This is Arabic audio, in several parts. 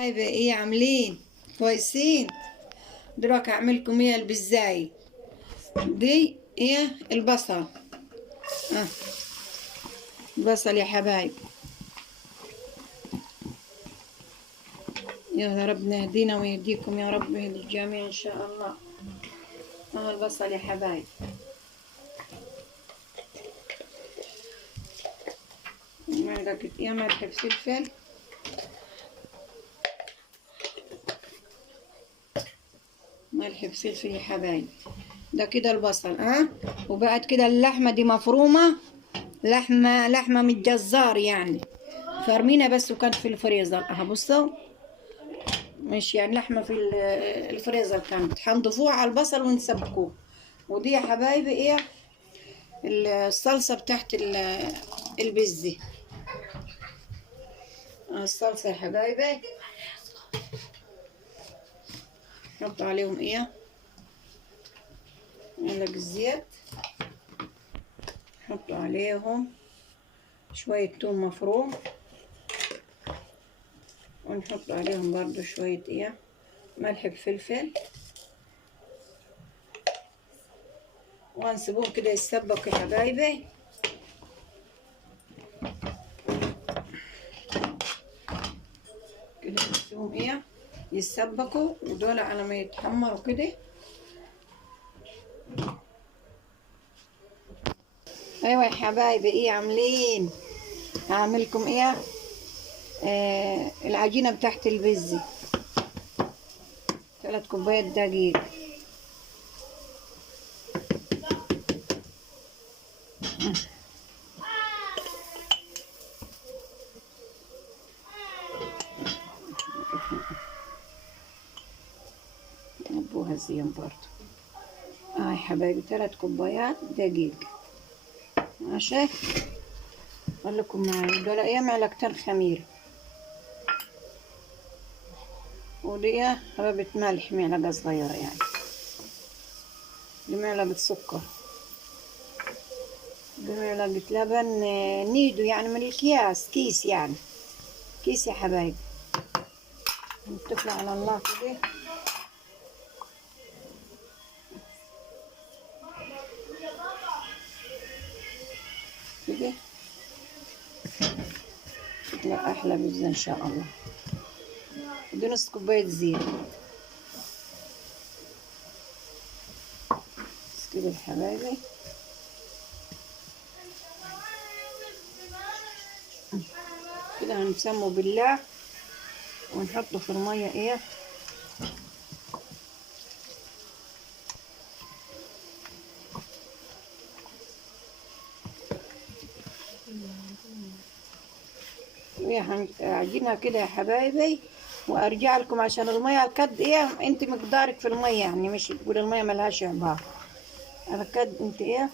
طيب ايه عاملين كويسين؟ دلوقتي هعملكم ايه البزاي دي. ايه البصل. اه البصل يا حبايب. يا رب نهدينا ويهديكم يا رب، يهدي الجميع ان شاء الله. اه البصل يا حبايب. معلقة يا ملح فلفل، ملح بفلفل يا حبايب. ده كده البصل. وبقت كده اللحمة دي مفرومة، لحمة من الجزار يعني، فرمينا بس وكانت في الفريزر. بصوا، مش يعني لحمة في الفريزر كانت، هنضيفوها على البصل ونسبكوه. ودي يا حبايبي ايه الصلصة بتاعت البزة. الصلصة يا حبايبي، نحط عليهم ايه معلقة الزيت، نحط عليهم شوية توم مفروم، ونحط عليهم برضو شوية ايه ملح بفلفل، ونسيبوهم كده يتسبكوا يا حبايبي. كده نسيبهم ايه يتسبكوا، ودول على ما يتحمروا كده. ايوه يا حبايبي ايه عاملين؟ هعملكم ايه العجينة بتاعت البيتزا. 3 كوبايات دقيق، نبوها زين برضو. يا حبايبي 3 كوبايات دقيق. ماشي، اقول لكم معايا دول ايه معلقتين خميره، ودي حبة ملح معلقة صغيرة يعني، دي معلقة سكر، دي معلقة لبن نيدو يعني من الأكياس، كيس يعني، كيس يا حبايبي. نتكل على الله كده. كده تطلع أحلى بيتزا إن شاء الله. ودي نص كوباية زيت بس كده يا حبايبي. كده هنسموا بالله ونحطه في المية ايه عجينها كده يا حبايبي، وارجع لكم عشان المية الكد ايه انت مقدارك في المية، يعني مش تقول المية ملهاش عبار. الكد انت ايه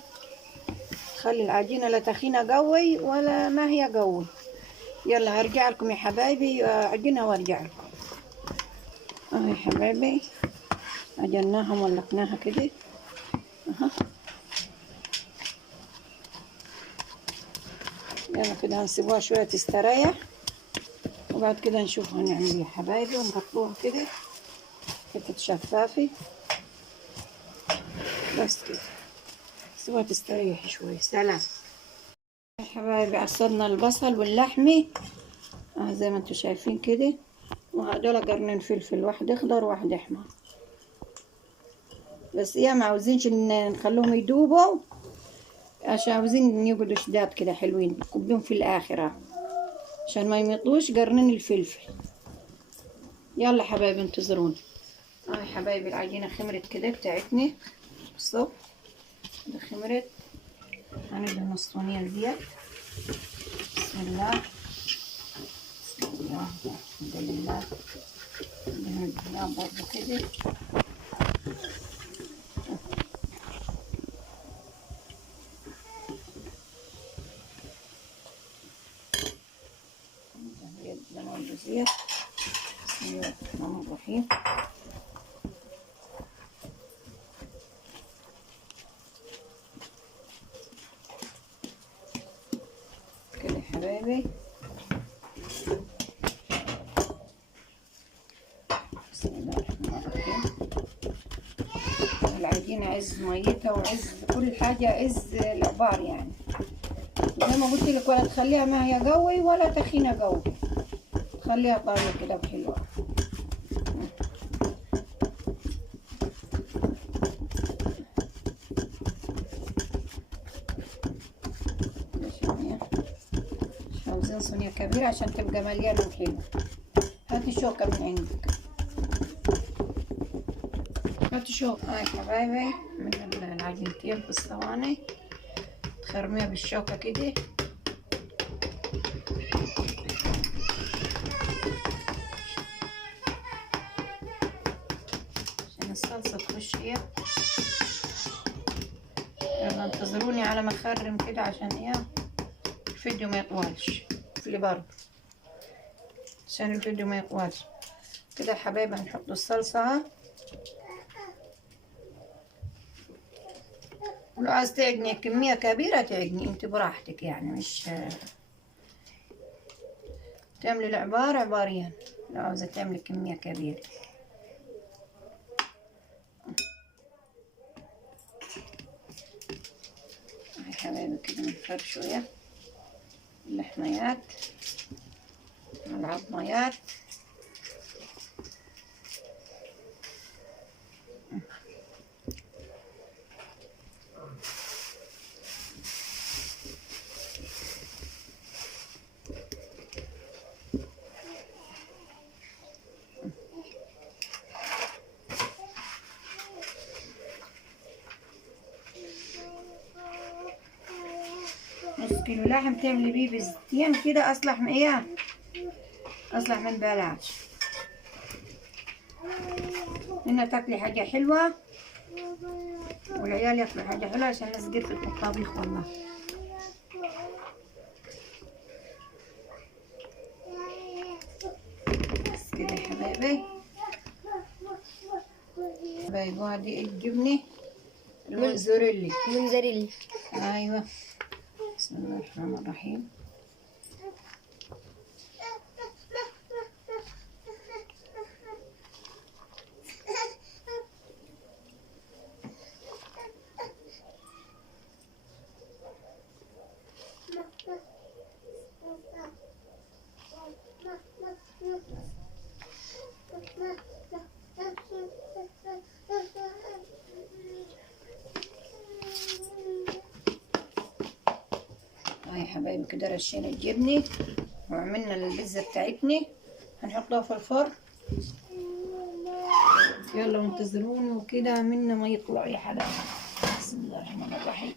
تخلي العجينة لا تخينة قوي ولا ما هي قوي. يلا هرجع لكم يا حبايبي عجينها وارجع لكم. يا حبايبي عجناها وملقناها كده. يلا كده هنسيبوها شوية تستريح، وبعد كده نشوف هنعمل ايه يا حبايبي. ونغطوها كده حتة شفافة بس كده، سيبوها تستريح شوية. سلام يا حبايبي. عصرنا البصل واللحمة زي ما انتوا شايفين كده، وهدول قرنين فلفل، واحد اخضر واحد احمر. بس ايه ما عاوزينش نخلوهم يدوبوا، عشان عاوزين يقعدوا شداد كده حلوين، نكبهم في الاخر عشان ما يمطوش قرنين الفلفل. يلا حبايبي انتظروني. يا حبايبي العجينة خمرت كده بتاعتني، بصوا ده خمرت. هنبدأ نص صينية زيت. بسم الله بسم الله الحمد لله. بنبدأ برضه كده. نبدأ برضه زيت. بسم الله الرحمن الرحيم. كده يا حبايبي تدينا عز ميتها وعز كل حاجة، عز العبار يعني. زي ما قلت لك، ولا تخليها ما هي قوي ولا تخينة قوي، تخليها طرية كده وحلوة. مش عاوزين صينية كبيرة عشان تبقى مليانة وحلوة. هاتي شوكة من عندك، هاتي شوكة. هاي حبايبي من العجينتين في الصواني، تخرميها بالشوكة كده. عشان الصلصة تخش هي. يلا انتظروني على ما اخرم كده عشان ايه الفيديو ما يطولش في برضه، عشان الفيديو ما يطولش كده. حبايبي هنحط الصلصة، ولو عايز تعجني كمية كبيرة تعجني انت براحتك يعني، مش تعملي العبار عبارين لو عاوزة تعملي كمية كبيرة. هاي حبايبي كده بنخرب شوية اللحميات مع العظميات. نص كيلو لحم تعملي بيه بزيتين كده اصلح من ايه، اصلح من بلاش. هنا تاكلي حاجة حلوة والعيال ياكلوا حاجة حلوة، عشان الناس قرفت في الطبيخ والله. بس كده يا حبايبي. حبايبي وهدي الجبنة الموزاريلا. ايوه. بسم الله الرحمن الرحيم. هاي حبايبي كده رشينا الجبنة وعملنا البيتزا بتاعتنا، هنحطها في الفرن. يلا انتظروني وكده منا ما يطلع يا حبايبي. بسم الله الرحمن الرحيم.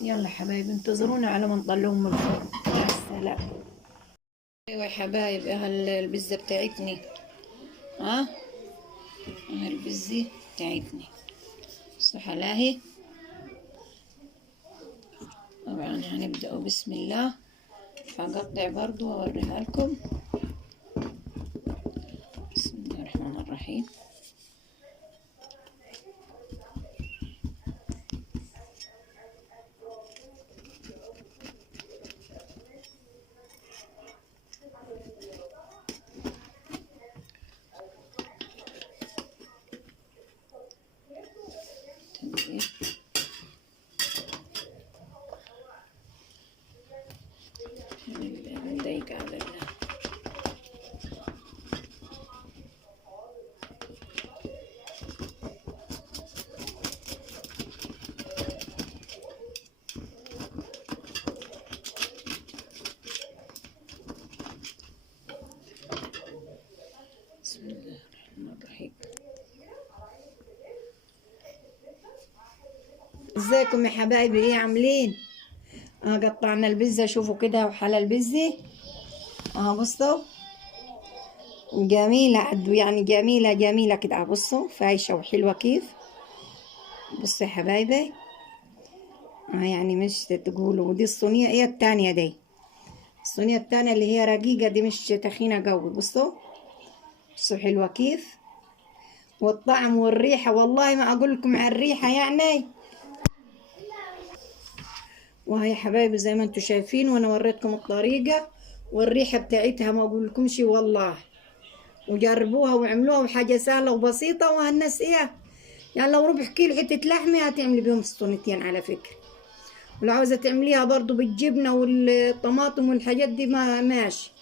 يلا حبايبي انتظرونا على ما نطلعهم من الفرن. يا سلام. ايوه يا حبايبي البيتزا بتاعتنا. ها البيتزا بتاعتنا صح لاهي. طبعا هنبدأ بسم الله. هقطع برضو واوريها لكم. بسم الله الرحمن الرحيم. دقيقة على الله. بسم الله الرحمن الرحيم. ازيكم يا حبايبي، ايه عاملين؟ قطعنا البيتزا، شوفوا كده وحلا البيتزا. بصوا جميلة عدو يعني، جميلة جميلة كده. بصوا فايشة وحلوة كيف. بصوا يا حبايبي، يعني مش تقولوا. ودي الصينية ايه التانية دي، الصينية التانية اللي هي رقيقة دي، مش تخينة قوي. بصوا بصوا حلوة كيف، والطعم والريحة والله ما اقول لكم على الريحة يعني. وهي يا حبايبي زي ما انتم شايفين، وانا وريتكم الطريقة والريحة بتاعتها ما اقول لكمش والله. وجربوها واعملوها، وحاجة سهلة وبسيطة وهالناس ايه يعني. لو ربع كيلو حتة لحمة هتعملي بيهم صينيتين على فكرة. ولو عاوزة تعمليها برضو بالجبنة والطماطم والحاجات دي ما ماشي.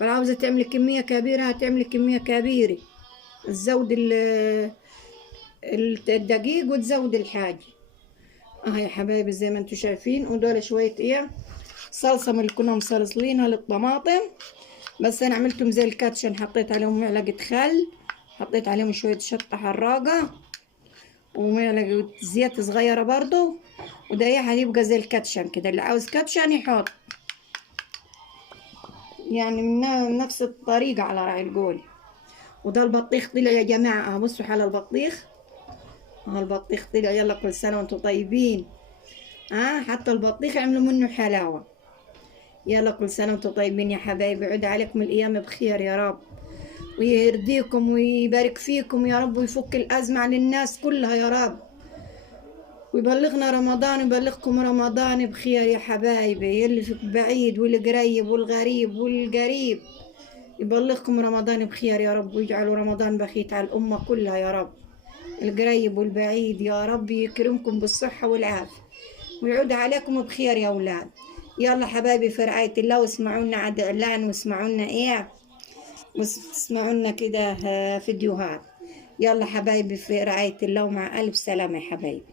ولو عاوزة تعملي كمية كبيرة هتعملي كمية كبيرة، تزود الدقيق وتزود الحاجة. يا حبايبي زي ما انتوا شايفين، ودول شوية ايه صلصة من اللي كنا مصلصلينها للطماطم، بس انا عملتهم زي الكاتشن، حطيت عليهم معلقة خل، حطيت عليهم شوية شطة حراقة ومعلقة زيت صغيرة برضو، وده هيبقى زي الكاتشن كده. اللي عاوز كاتشن يحط، يعني من نفس الطريقة على راعي القول. وده البطيخ طلع يا جماعة، بصوا حال البطيخ، البطيخ طلع. يلا كل سنة وانتم طيبين. حتى البطيخ عملوا منه حلاوة. يلا كل سنة وانتم طيبين يا حبايبي، عود عليكم الأيام بخير يا رب، ويهديكم ويبارك فيكم يا رب، ويفك الأزمة عن الناس كلها يا رب، ويبلغنا رمضان ويبلغكم رمضان بخير يا حبايبي. اللي في بعيد واللي قريب والغريب والقريب، يبلغكم رمضان بخير يا رب، ويجعلوا رمضان بخيت على الأمة كلها يا رب، القريب والبعيد يا رب يكرمكم بالصحة والعافية، ويعود عليكم بخير يا أولاد. يلا حبايبي في رعاية الله، واسمعونا عاد إعلان، واسمعونا واسمعونا كده فيديوهات. يلا حبايبي في رعاية الله، ومع ألف سلامة يا حبايبي.